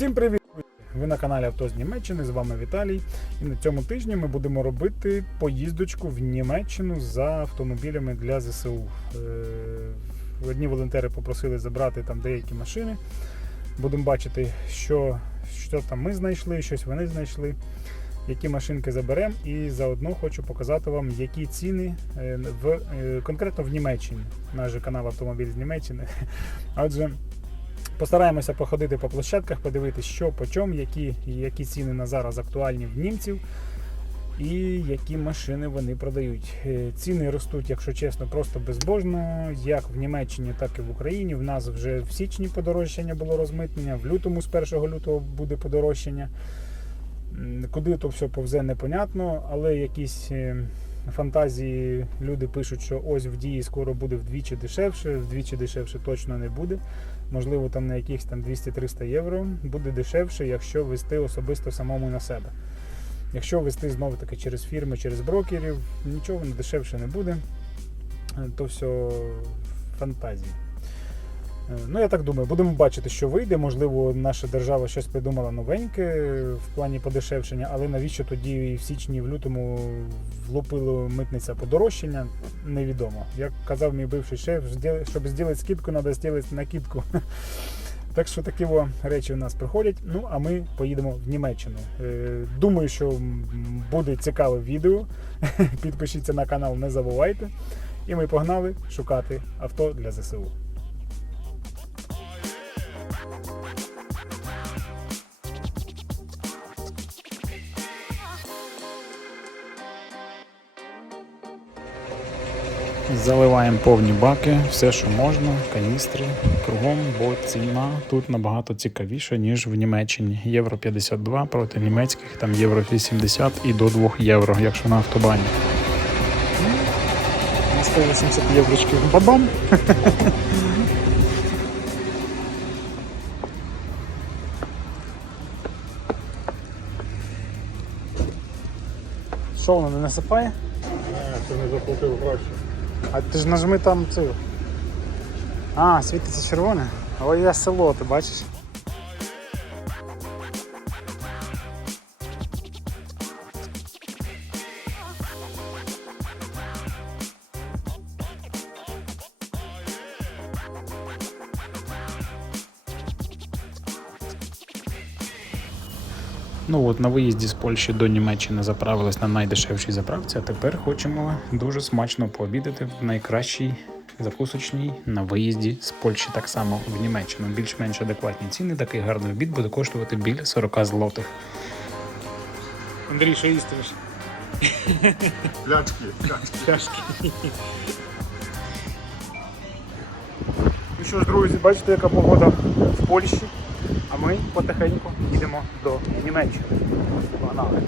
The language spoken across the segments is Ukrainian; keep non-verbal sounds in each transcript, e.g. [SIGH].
Всім привіт! Ви на каналі Авто з Німеччини, з вами Віталій. І на цьому тижні ми будемо робити поїздочку в Німеччину за автомобілями для ЗСУ. Е, Одні волонтери попросили забрати там деякі машини. Будемо бачити, що, що там ми знайшли, щось вони знайшли, які машинки заберемо. І заодно хочу показати вам, які ціни е, в, е, конкретно в Німеччині. Наш канал Автомобіль з Німеччини. Отже, Постараємося походити по площадках, подивитися, що по чому, які, які ціни на зараз актуальні в німців і які машини вони продають. Е, Ціни ростуть, якщо чесно, просто безбожно. Як в Німеччині, так і в Україні. В нас вже в січні подорожчання було розмитнення, в лютому з 1 лютого буде подорожчання. Куди то все повзе, непонятно, але якісь е, фантазії люди пишуть, що ось в дії скоро буде вдвічі дешевше, вдвічі дешевше точно не буде. Можливо, там на якихось там 200-300 євро буде дешевше, якщо вести особисто самому на себе. Якщо вести знову таки через фірми, через брокерів, нічого не дешевше не буде. Е, То все фантазії. Е, Ну, я так думаю, будемо бачити, що вийде. Можливо, наша держава щось придумала новеньке в плані подешевшення, але навіщо тоді і в січні, і в лютому влупило митниця подорожчання, невідомо. Як казав мій бивший шеф, щоб зробити скидку, треба зробити накидку. [LAUGHS] Так що такі речі у нас проходять. Ну, а ми поїдемо в Німеччину. Е, Думаю, що буде цікаве відео. [LAUGHS] Підпишіться на канал, не забувайте. І ми погнали шукати авто для ЗСУ. Заливаємо повні баки, все, що можна, каністри кругом, бо ціна тут набагато цікавіша, ніж в Німеччині. Євро 52 проти німецьких, там євро 80 і до 2 євро, якщо на автобані. На 180 єврочків бабам. Що воно не насипає? Ти не заплатив гроші. А ти ж нажми там цю. А, світиться червоне? Ой, я село, ти бачиш? Ну от на виїзді з Польщі до Німеччини заправились на найдешевшій заправці, а тепер хочемо дуже смачно пообідати в найкращій закусочній на виїзді з Польщі так само в Німеччину. Більш-менш адекватні ціни, такий гарний обід буде коштувати біля 40 злотих. Андрій, що їстиш? [LAUGHS] Плячки, плячки. Пляшки. Ну що ж, друзі, бачите, яка погода в Польщі, а ми потихеньку їдемо до Німеччини. Погнали.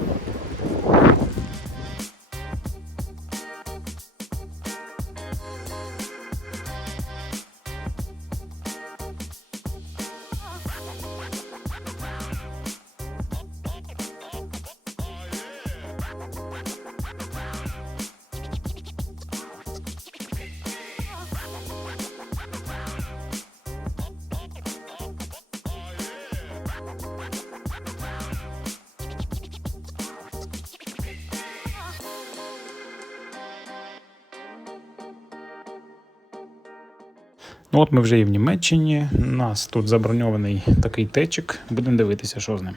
Ну от ми вже і в Німеччині. У нас тут заброньований такий течик. Будемо дивитися, що з ним.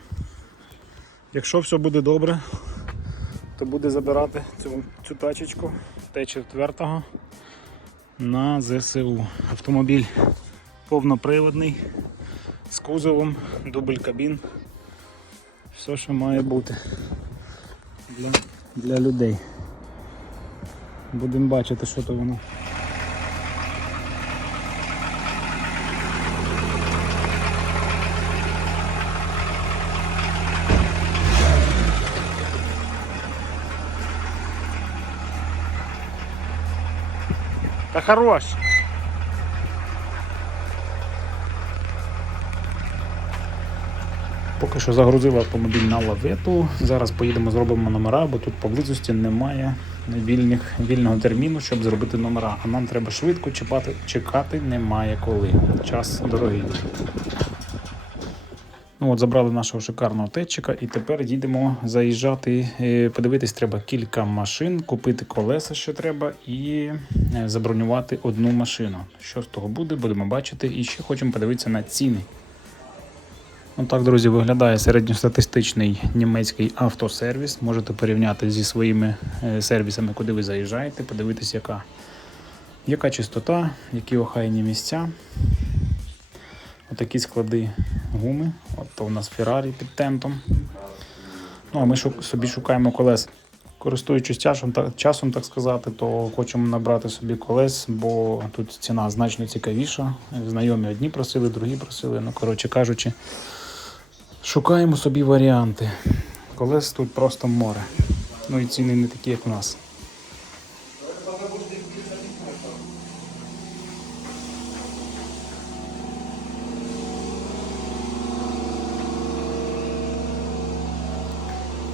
Якщо все буде добре, то буде забирати цю, цю тачечку Т4 на ЗСУ. Автомобіль повноприводний з кузовом, дубль кабін. Все, що має бути для, для людей. Будемо бачити, що то воно. Та хорош. Поки що загрузили автомобіль на лавету. Зараз поїдемо, зробимо номера, бо тут поблизості немає вільних, вільного терміну, щоб зробити номера. А нам треба швидко чіпати, чекати немає коли. Час дорогий. Ну, от забрали нашого шикарного тетчика, і тепер їдемо заїжджати. Е, Подивитись, треба кілька машин, купити колеса, що треба, і е, забронювати одну машину. Що з того буде, будемо бачити. І ще хочемо подивитися на ціни. Ну так, друзі, виглядає середньостатистичний німецький автосервіс. Можете порівняти зі своїми е, сервісами, куди ви заїжджаєте, подивитись, яка, яка чистота, які охайні місця. Отакі склади гуми. От то у нас Феррарі під тентом. Ну, а ми собі шукаємо колес. Користуючись часом, та- часом, так сказати, то хочемо набрати собі колес, бо тут ціна значно цікавіша. Знайомі одні просили, другі просили. Ну, коротше кажучи, шукаємо собі варіанти. Колес тут просто море. Ну і ціни не такі, як у нас.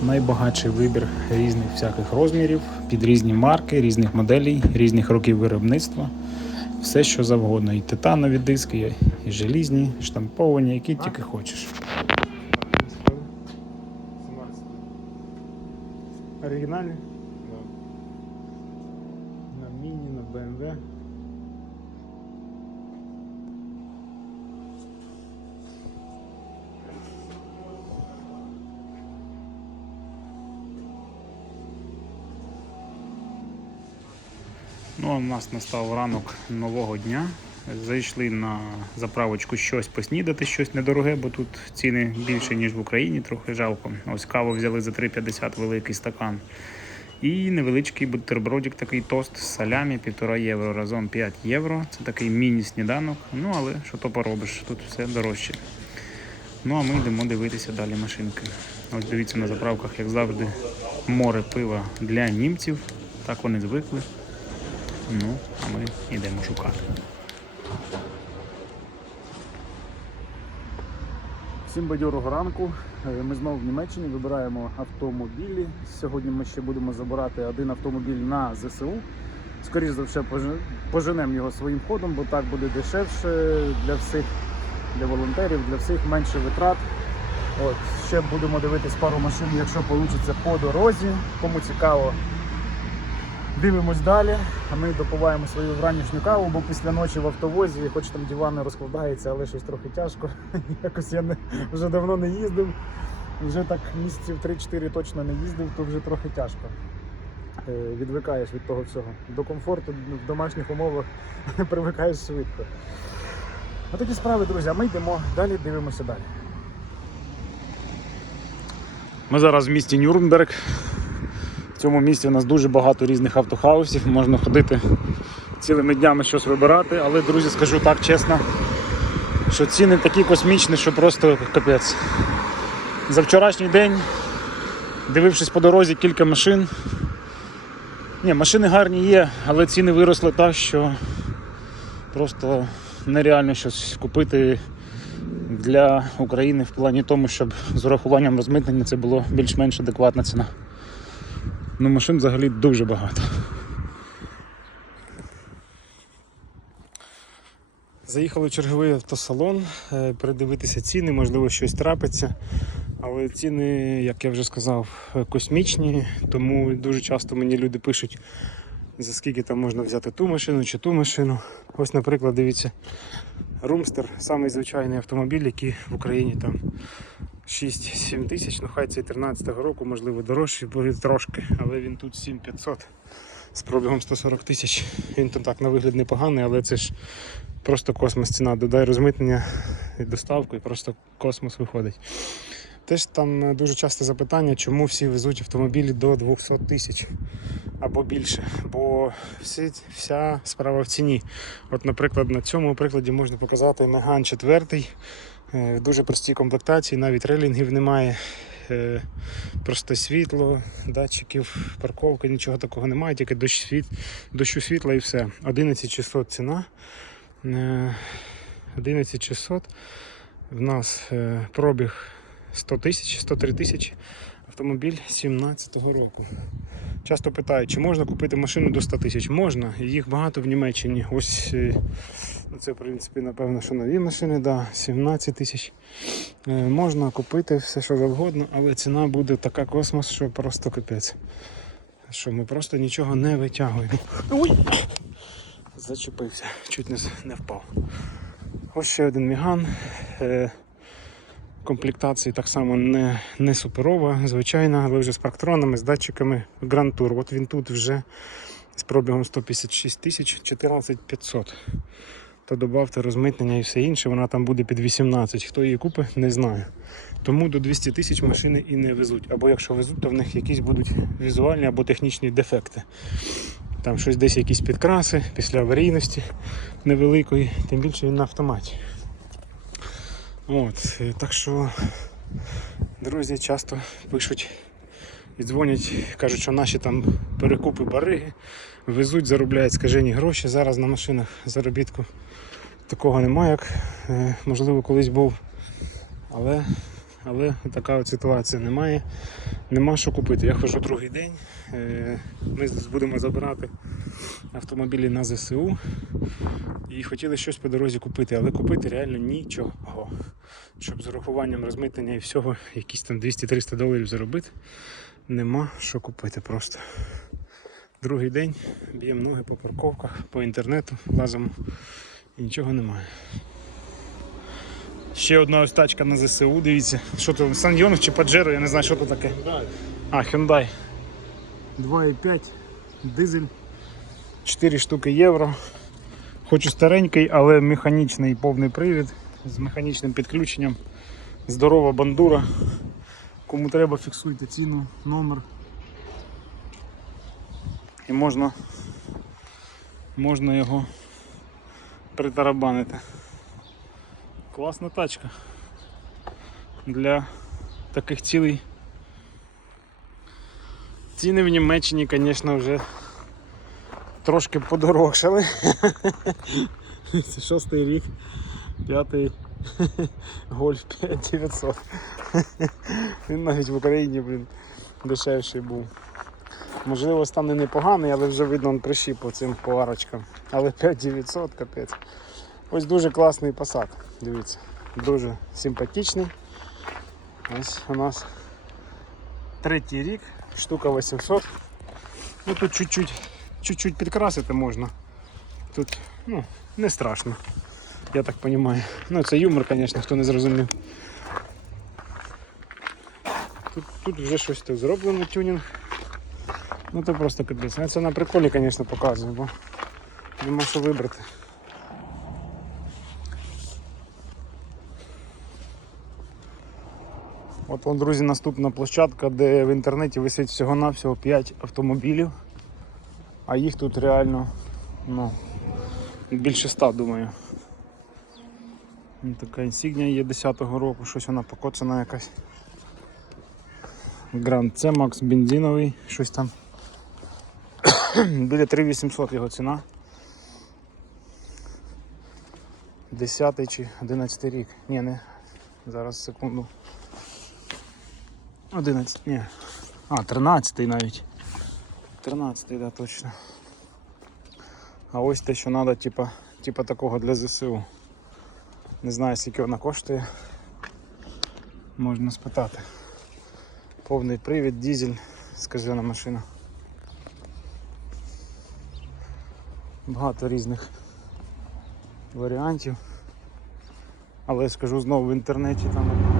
Найбагатший вибір різних всяких розмірів, під різні марки, різних моделей, різних років виробництва. Все, що завгодно. І титанові диски, і желізні, і штамповані, які тільки хочеш. 17. Оригінальні? Ну, а у нас настав ранок нового дня. Зайшли на заправочку щось поснідати, щось недороге, бо тут ціни більше, ніж в Україні, трохи жалко. Ось каву взяли за 3,50 великий стакан. І невеличкий бутербродик, такий тост з салямі, 1,5 євро разом 5 євро. Це такий міні-сніданок. Ну, але що то поробиш, тут все дорожче. Ну, а ми йдемо дивитися далі машинки. Ось дивіться на заправках, як завжди, море пива для німців. Так вони звикли. Ну, а ми йдемо шукати. Всім бадьорого ранку. Е, Ми знову в Німеччині вибираємо автомобілі. Сьогодні ми ще будемо забирати один автомобіль на ЗСУ. Скоріше за все, поженемо його своїм ходом, бо так буде дешевше для всіх, для волонтерів, для всіх менше витрат. От, ще будемо дивитись пару машин, якщо вийде по дорозі. Кому цікаво, дивимось далі. А ми допиваємо свою вранішню каву, бо після ночі в автовозі, хоч там диван не розкладається, але щось трохи тяжко. [LAUGHS] Якось я не, вже давно не їздив. Вже так місяців 3-4 точно не їздив, то вже трохи тяжко. Е, Відвикаєш від того всього. До комфорту в домашніх умовах [LAUGHS] привикаєш швидко. А такі справи, друзі, а ми йдемо далі, дивимося далі. Ми зараз в місті Нюрнберг. В цьому місті у нас дуже багато різних автохаусів, можна ходити цілими днями щось вибирати, але, друзі, скажу так чесно, що ціни такі космічні, що просто капець. За вчорашній день, дивившись по дорозі кілька машин. Ні, машини гарні є, але ціни виросли так, що просто нереально щось купити для України в плані тому, щоб з урахуванням розмитнення це було більш-менш адекватна ціна. Ну, машин взагалі дуже багато. Заїхали черговий автосалон, е, передивитися ціни, можливо, щось трапиться. Але ціни, як я вже сказав, е, космічні, тому дуже часто мені люди пишуть, за скільки там можна взяти ту машину чи ту машину. Ось, наприклад, дивіться, Румстер, самий звичайний автомобіль, який в Україні там 6-7 тисяч, ну хай це 13-го року, можливо, дорожчий буде трошки, але він тут 7500 з пробігом 140 тисяч. Він тут так на вигляд непоганий, але це ж просто космос ціна. Додай розмитнення і доставку, і просто космос виходить. Теж там е, дуже часто запитання, чому всі везуть автомобілі до 200 тисяч або більше. Бо всі, вся справа в ціні. От, наприклад, на цьому прикладі можна показати Меган 4 е, в дуже простій комплектації, навіть рейлінгів немає. е, Просто світло, датчиків, парковка, нічого такого немає, тільки дощ світ, дощу світла і все. 11600 ціна. Е, 11600. В нас е, пробіг 100 тисяч, 103 тисячі. Автомобіль 17-го року. Часто питають, чи можна купити машину до 100 тисяч? Можна, їх багато в Німеччині. Ось е, ну, це, в принципі, напевно, що нові машини, да, 17 тисяч. Е, Можна купити все, що завгодно, але ціна буде така космос, що просто капець. Що ми просто нічого не витягуємо. Ой! Зачепився, чуть не впав. Ось ще один міган. Комплектації так само не, не суперова, звичайна, але вже з парктронами, з датчиками Grand Tour. От він тут вже з пробігом 156 тисяч 14 500. То додавте розмитнення і все інше, вона там буде під 18. Хто її купить, не знаю. Тому до 200 тисяч машини і не везуть. Або якщо везуть, то в них якісь будуть візуальні або технічні дефекти. Там щось десь якісь підкраси після аварійності невеликої, тим більше він на автоматі. От, е, так що друзі часто пишуть і дзвонять, кажуть, що наші там перекупи бариги, везуть, заробляють скажені гроші. Зараз на машинах заробітку такого немає, як е, можливо колись був. Але, але така от ситуація немає. Нема що купити. Я хожу другий день. Е, Ми будемо забирати автомобілі на ЗСУ. І хотіли щось по дорозі купити, але купити реально нічого. Щоб з урахуванням розмитнення і всього, якісь там 200-300 доларів заробити, нема що купити просто. Другий день б'ємо ноги по парковках, по інтернету, лазимо і нічого немає. Ще одна ось тачка на ЗСУ, дивіться. Що то, Сан чи Паджеро, я не знаю, що то таке. А, Hyundai. 2,5 дизель. 4 штуки євро. Хочу старенький, але механічний повний привід з механічним підключенням. Здорова бандура. Кому треба, фіксуйте ціну, номер. І можна, можна його притарабанити. Класна тачка. Для таких цілей Ціни в Німеччині, звісно, вже трошки подорожчали. Це шостий рік, п'ятий гольф 5900. Він навіть в Україні блін, дешевший був. Можливо, стане непоганий, але вже видно он прищіп по цим поварочкам. Але 5900 капець. Ось дуже класний посад. Дивіться, дуже симпатичний. Ось у нас третій рік, штука 800. Ну тут чуть-чуть, чуть-чуть підкрасити можна. Тут ну, не страшно, я так розумію. Ну це юмор, звісно, хто не зрозумів. Тут, тут вже щось так зроблено, тюнінг. Ну це просто капець. Це на приколі, звісно, показую, бо нема що вибрати. От друзі, наступна площадка, де в інтернеті висить всього-навсього 5 автомобілів, а їх тут реально ну, більше 100, думаю. Така інсігнія є 10-го року, щось вона покоцана якась. Grand C Max бензиновий, щось там. [COUGHS] Біля 3800 його ціна. 10 чи 11 рік. Ні, не. Зараз секунду. 11, ні. А, 13 навіть. 13, да, точно. А ось те, що треба, типа, типа такого для ЗСУ. Не знаю, скільки вона коштує. Можна спитати. Повний привід, дизель, скажена машина. Багато різних варіантів. Але скажу знову в інтернеті там.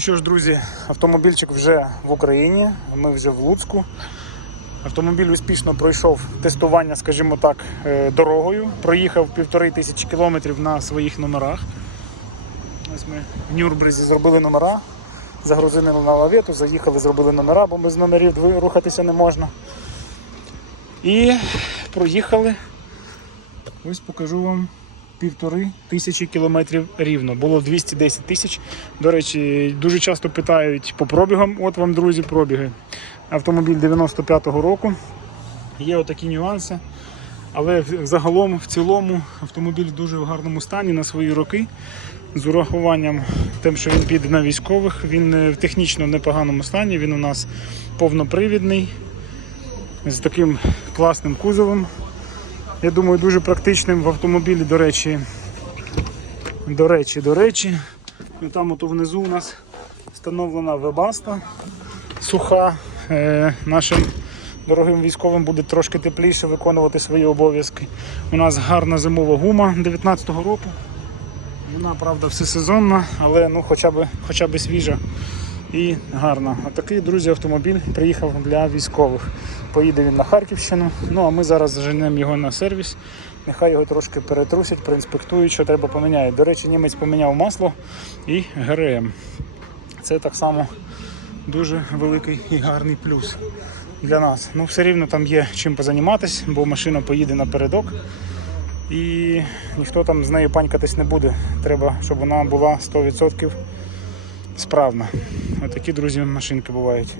Ну що ж, друзі, автомобільчик вже в Україні, ми вже в Луцьку. Автомобіль успішно пройшов тестування, скажімо так, е, дорогою. Проїхав півтори тисячі кілометрів на своїх номерах. Ось ми в Нюрнберзі зробили номера, загрузили на лавету, заїхали, зробили номера, бо без номерів рухатися не можна. І проїхали. Ось покажу вам півтори тисячі кілометрів рівно. Було 210 тисяч. До речі, дуже часто питають по пробігам. От вам, друзі, пробіги. Автомобіль 95-го року. Є отакі нюанси. Але загалом, в цілому, автомобіль дуже в гарному стані на свої роки. З урахуванням тим, що він піде на військових, він е, в технічно непоганому стані. Він у нас повнопривідний, з таким класним кузовом. Я думаю, дуже практичним в автомобілі, до речі. До речі, до речі. Ну, Там ото внизу у нас встановлена вебаста суха. Е, нашим дорогим військовим буде трошки тепліше виконувати свої обов'язки. У нас гарна зимова гума 19-го року. Вона, правда, всесезонна, але ну, хоча б, хоча б свіжа і гарна. Отакий, друзі, автомобіль приїхав для військових. Поїде він на Харківщину. Ну а ми зараз заженемо його на сервіс. Нехай його трошки перетрусять, проінспектують, що треба поміняють. До речі, німець поміняв масло і ГРМ. Це так само дуже великий і гарний плюс для нас. Ну, все рівно там є чим позаніматись, бо машина поїде напередок. І ніхто там з нею панькатись не буде. Треба, щоб вона була 100% справна. Отакі, друзі, машинки бувають.